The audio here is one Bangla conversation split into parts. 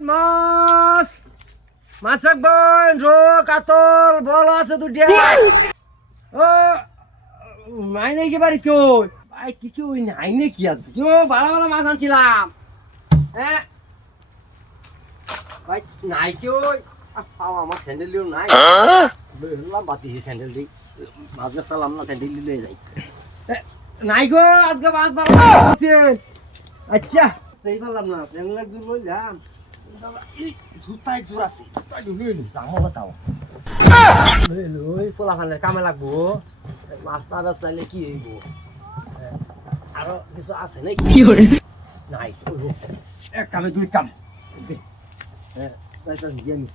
মাছ মাছ রাখবেন রো কাতল বল আছে দুটিয়া ও নাই নাকি বাড়ি কেউ ভাই কি কেউ নাই নাকি আজকে কেউ ভালো ভালো মাছ আনছিলাম হ্যাঁ ভাই নাই কেউ আমার স্যান্ডেল দিও নাই বললাম বাতি স্যান্ডেল দিই মাছ গাছ তালাম না স্যান্ডেল দিলে যাই নাই গো আজকে মাছ ভালো আছেন আচ্ছা সেই বললাম না স্যান্ডেল একজন লইলাম জুতাই জোর আছে জুতাই লইলি যাবো বাতাও লই পোলাখানে কামে লাগবো মাছটা বেচতাইলে কি হইব আরো কিছু আছে নাকি কি করে নাই এক কামে দুই কাম তাইতা দি আমি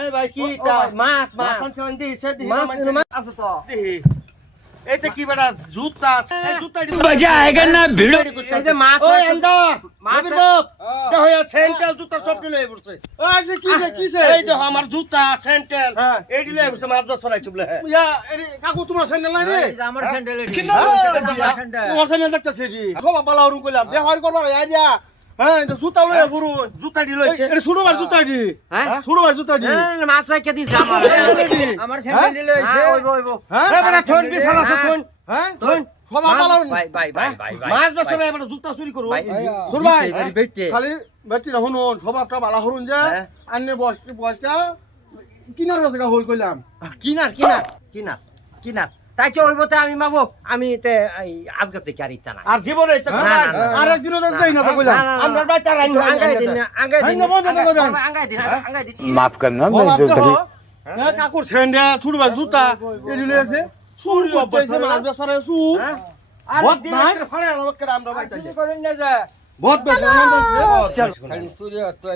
এই ভাই কি মাছ মাছ মাছ আনছেন দি সে দি মাছ আছে তো দেখি এইটা কি বেটা জুতা এই জুতা দি मजा आएगा ना भिड़ो এই যে মাছ ওই আন্দা মাছ মাবির বাপ দেখো এই স্যান্ডেল জুতা সব লয়ে পড়ছে আচ্ছা কিসে এই দেখো আমার জুতা স্যান্ডেল হ্যাঁ। এই লয়ে পড়ছে মাছ বাস ফলাইছে বলে হ্যাঁ ইয়া এরি কাকু তোমার স্যান্ডেল নাই রে আমার স্যান্ডেল তোমার স্যান্ডেল দেখতেছে জি সব বালা হরুম কইলাম দেখ হর করবা আইডিয়া হ্যাঁ এটা জুতা লয়ে ফুরুন জুতা দি লইছে এটা শুনো বার জুতা দি হ্যাঁ শুনো বার জুতা দি মাছ রাখে দিছে আমার স্যান্ডেল দিল হইছে ওইব ওইব হ্যাঁ এই বেটা থন বিছানা আছে থন হ্যাঁ থন সব বালা ভাই ভাই ভাই ভাই ভাই মাছ বাস ফলাই বেটা জুতা চুরি করো শুন ভাই বেটে খালি বেটি রাখুন সবাবটা বালা হরুন যে হ্যাঁ। আন্নে বয়সটা কিনার কাছে হল কইলাম কিনার কিনার কিনার কিনার তাই চলবো আমি মাবো আমি তে আজকে থেকে আর ইচ্ছা নাই আর জীবনে এটা না, খাবার না, আর একদিনও দেই না কইলাম আমরা বাইতে রাইন আঙ্গাই দিন আঙ্গাই দিন না, বন্ধ করে দেন। আঙ্গাই দিন माफ करना मैं বাপ जो দেখো कभी হ্যাঁ কাকুর স্যান্ডেল ছোট ভাই জুতা এডি লইছে সুর করতেছে মাছ বেচারে সুর আর বহুত দিন নাই। একটা ফাড়া আমাকে আমরা বাইতে বহুত বেচা চল খালি সূর্য তো